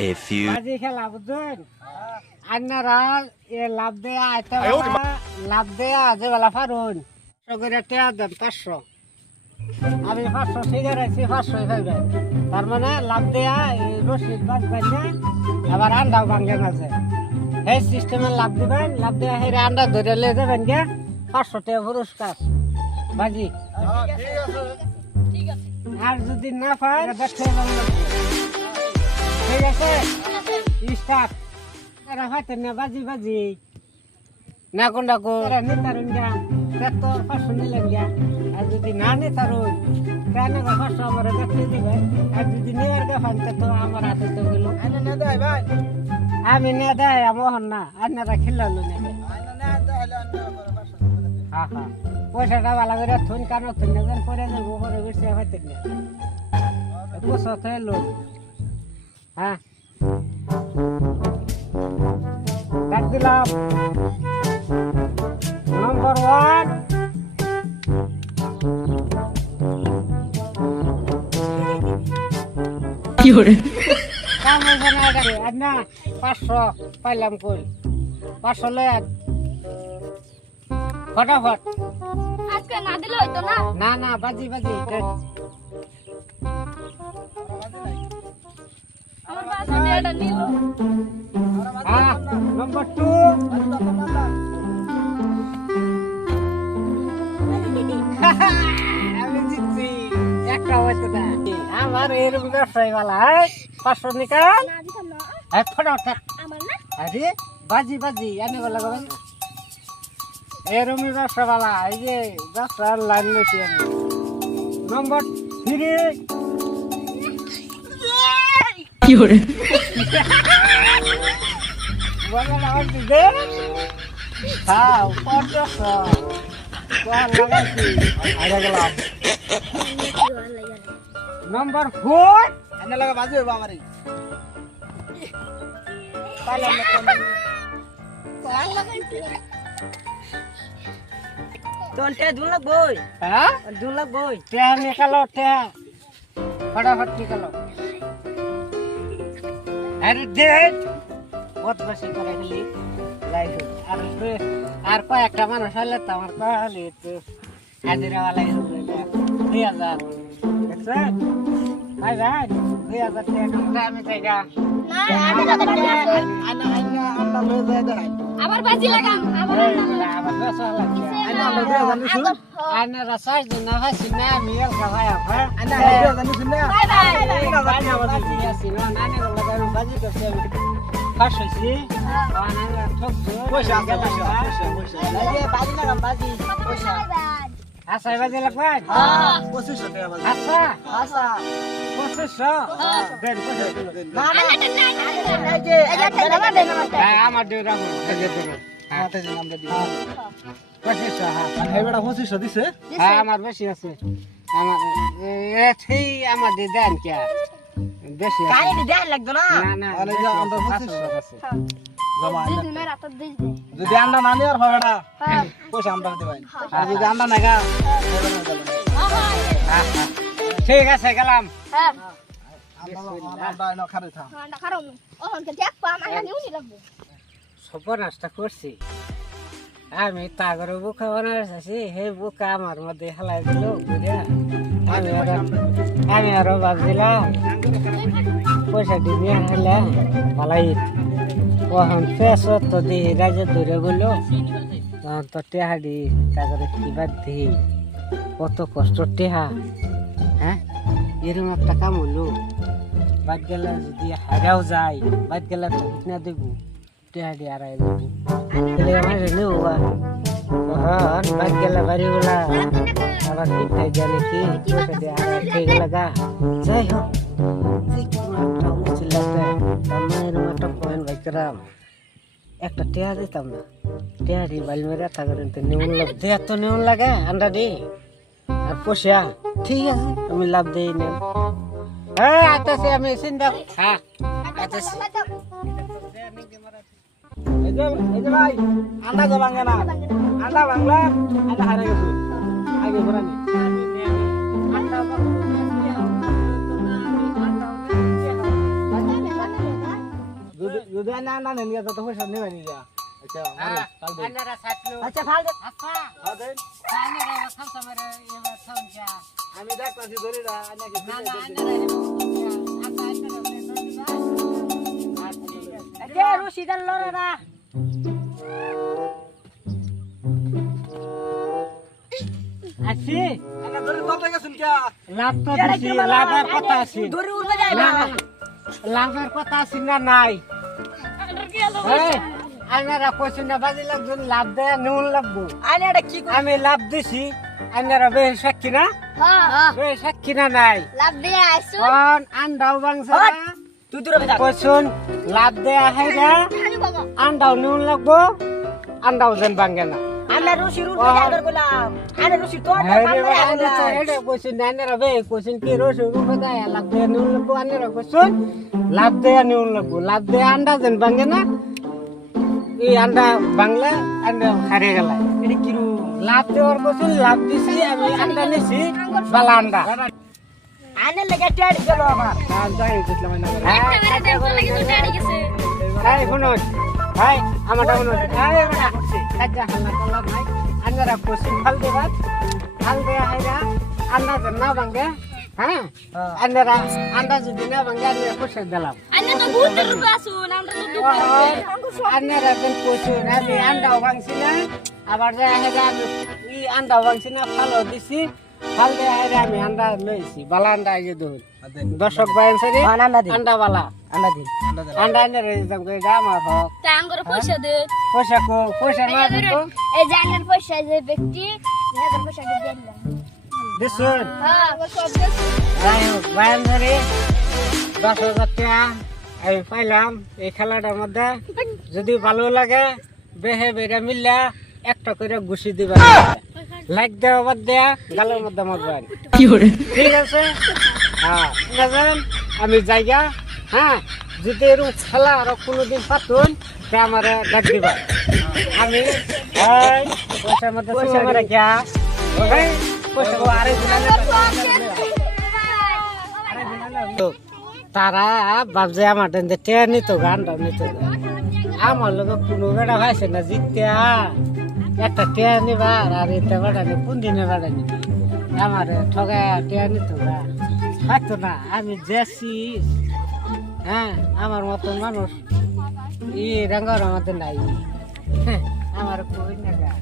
A few. বাজি খেলা বুঝছেন আপনারা এ লাভ দেয়া আইতে লাভ দেয়া যে বেলা পারুন করে টেয়া দেন 500 আমি 500 সিগার আছি 500 পাইবেন তার মানে লাভ দেয়া এই রশিদ বাঁধবেন না আবার আন্ডাও ভাঙে মাঝে এই সিস্টেমে লাভ দিবেন লাভ দেয়া হেরে আন্ডা ধরে লিয়ে যাবেন গে 500 টাকা পুরস্কার বাজি ঠিক আছে আর যদি না পাই দেখতে ঠিক আছে স্টার্ট এরা হয়তো না বাজি বাজি না কোনটা করে নিতারুন গা তো 500 নিলেন গা আর যদি না নিতারুন তাহলে 500 আমার দেখতে দিবেন আর যদি নেওয়ার গা ফানতে তো আমার হাতে তো গেল আমি না দেয় মোহন না আপনারা খেলালো না হ্যাঁ হ্যাঁ পয়সাটা ভালো করে থুন কানো থুন না করে যাবো করে বেশি হয়তো না পোষা তো এলো হ্যাঁ ডাক দিলাম নম্বর 1 কি করে কাম হইছে না এটা আর না 500 পাইলাম কই 500 লয় ফটাফট আজকে না দিলে হইতো না না না বাজি বাজি আমার বাসা এটা নিল হ্যাঁ নম্বর 2 আমি জিতছি একটা হইতো না আমার এরকম ব্যবসায়ী वाला 500 নিকাল না দিতাম না এক ফটাফট আমার না আরে বাজি বাজি আনে বলা গবেন এরকম ব্যবসা वाला এই যে ব্যবসার লাইন লইছি আমি নম্বর 3 কি করে বলা লাগাই দে খাও 500 কোয়া লাগাইছি আরে গেলাম নম্বর 4 আনে লাগা বাজি হইব আমারে পাইলাম না কোন লাগাইছি তোনতে দুন লাগবই হ্যাঁ দুন লাগবই তে নিকালো তে ফটাফট নিকালো আরে দে বহুত বেশি করে গেলি লাইট আর কয়েকটা মানুষ হলে তো আমার কয়ালি তো হাজিরা वाला 2000 দেখছেন ভাই ভাই 2000 টাকা আমি টাকা না আমি না দিতাম আনা আনা আমরা লয়ে যায় দেখাই আবার বাজি লাগাম আবার আবার বেসা লাগে আনা আমরা দিয়ে জানিছু আনা রাসাই না হাসি না মিয়াল কা ভাই আপা আনা দিয়ে জানিছু না বাই বাই বাজি বাজি আসি না নানি লাগানো বাজি করতে আমি ফাঁস হইছি আনা ঠকছো পয়সা লাগে বাজি লাগাম বাজি পয়সা আচ্ছা বাজি লাগবে হ্যাঁ 2500 টাকা বাজি আচ্ছা আচ্ছা 2500 দেন না না এই যে আমার দেউ রাখো হাতে যে নাম দিই 2500 হ্যাঁ এই বেটা 2500 দিছে হ্যাঁ আমার বেশি আছে আমার এই আমার দিয়ে দেন কে বেশি আছে। কাই দেয় লাগতো না না না আরে যা আমরা 2500 আছে জমা দিনের রাত দিস দে যদি আন্ডা না নিয়ার হবে বেটা পয়সা আমরা দিবাই আর যদি আন্ডা নাগা হ্যাঁ, হ্যাঁ। ঠিক আছে গেলাম হ্যাঁ আমরা না খারে থা না খারাপ ও হনকে দেখ পা আমার নিউ নি লাগবো সর্বনাশটা করছি আমি তাগর বুকা বানাইছি হে বুকা আমার মধ্যে হেলাই দিল বুঝা আমি আরো ভাবছিলাম পয়সা দিয়ে হেলে পালাই ওখান পেশ তো দিহি রাজে ধরে গেল তখন তো টেহাডি তাগরে কিবা দিই কত কষ্ট টেহা হ্যাঁ এরকম একটা কাম হলো বাদ গেলে যদি হারাও যায় বাদ গেলে তো না দেবো টেহাডি হারাই দেবো তাহলে আমার নেও হ্যাঁ বাদ গেলে বাড়িওয়ালা আবার পিঠাই জানে কি পয়সা দিয়ে হারাই খেয়ে লাগা যাই হোক একটা মুশকিল লাগবে আমি এরকম একটা পয়েন্ট বাইকরাম একটা টেহা দিতাম না টেহাডি বালি মেরে থাকবেন তো নেউন লাভ দেয়া তো নেউন লাগে আন্ডা দি আর পয়সা ঠিক আছে আমি লাভ দেই নেন হ্যাঁ আইতাছি আমি চিন্তা হ্যাঁ আইতাছি এই যে ভাই আন্ডা যা ভাঙে না আন্ডা ভাঙলা আন্ডা হারে গেছে আগে বরানি আন্ডা যদি আন্ডা নেন গিয়া তো পয়সা নেবেন গিয়া আচ্ছা মারো কাল দে আন্নারা সাতলো আচ্ছা ফাল দে আচ্ছা হ্যাঁ দেন আন্নারা খামসা মারে এবার খামসা আমি দেখতাছি ধরে না আন্নাকে না না আন্নারা আচ্ছা আচ্ছা এ রশিদার লরে না আসি আন্না ধরে তো গেছেন কি লাভ তো দিছি লাভের কথা আছে দড়ি উড়বে যায় না না লাভের কথা আছে না নাই এই আন্নারা কইছেন না বাজি লাগজন লাভ দেয়া নুন লাগবো আনে এটা কি কর আমি লাভ দিছি আন্নারা বেশ সাক্ষী না হ্যাঁ বেশ সাক্ষী না নাই লাভ দিয়ে আইছো কোন আন্ডাও বাংছে না তুই দূরে যা কইছুন লাভ দেয়া হাইরা খালি বাবা আন্ডাও নুন লাগবো আন্ডাও যেন ভাঙ্গে না আনে রশি উড়বে যাইবার কইলাম আনে রশি তো হ্যাঁ রে বাবা, আন্ডা তো হেডে কইছুন আন্ডারা বে কইছুন কি রসু রূপে দেয়া লাভ দেয়া নুন লাগবো আন্ডারা কইছুন লাভ দেয়া নুন লাগবো লাভ দেয়া আন্ডা যেন ভাঙ্গে না এই আন্ডা বাংলা আন্ডা হারিয়ে গেল এটা কি রু লাভ দেওয়ার কইছুন লাভ দিছি আমি আন্ডা নিছি বালা আন্ডা আনে লাগা টেড গেল আমার কাল যাই কইলাম না হ্যাঁ মেরে দেখো লাগি তো ডাড়ি গেছে এই শুনুন ভাই আমারটা শুনুন এই বেটা কাজা হাল্লা করলাম ভাই আন্নারা কোচিং ফাল দেবা ফাল দেয়া হাইরা আন্ডা যেন না ভাঙ্গে হ্যাঁ আন্নারা আন্ডা যদি না ভাঙ্গে আমি পয়সা দিলাম আন্না তো বহুত রূপে আসুন আমরা তো দুঃখ আন্নারা যেন কোচিং আমি আন্ডাও ভাঙছি না আবার যায় হাইরা আমি ই আন্ডাও ভাঙছি না ফালও দিছি ফাল দেয়া হাইরা আমি আন্ডা লইছি বালা আন্ডা আগে ধরুন দর্শক ভাই আনসারি আন্ডা দি আন্ডা বালা আন্ডা দি আন্ডা আন্ডা রেজাম করে গা আমার হক তা আঙ্গুর পয়সা দে পয়সা কো পয়সা না দিতো এই জানার পয়সা যে ব্যক্তি হাজার পয়সা দিয়ে দিলাম দিছুন হ্যাঁ সব দিয়েছি যাই হোক বায়ান ধরে 10,000 টাকা আমি পাইলাম এই খেলাটার মধ্যে যদি ভালো লাগে বেহে বেড়ে মিললে একটা করে ঘুষি দিবা লাইক দেওয়া বাদ দেয়া গালের মধ্যে মারবেন ঠিক আছে হ্যাঁ ঠিক আছে আমি যাইগা হ্যাঁ যদি এরকম খেলা আরো কোনোদিন পাতুন তা আমার ডাক দিবা আমি এই পয়সার মধ্যে পয়সা মারে গিয়া পয়সা আরে তারা ভাবছে আমার টেয়া নিত গানটা নিত আমার লোক কোনো বেড়া ভাইছে না জিতিয়া একটা টেয়া নিবার আর এটা বেড়া নি কোন দিনে বেড়া নিবি আমার ঠগা টেয়া নিত গা হয়তো না আমি জেসি হ্যাঁ আমার মতন মানুষ ই রঙের মধ্যে নাই হ্যাঁ আমার কই না গা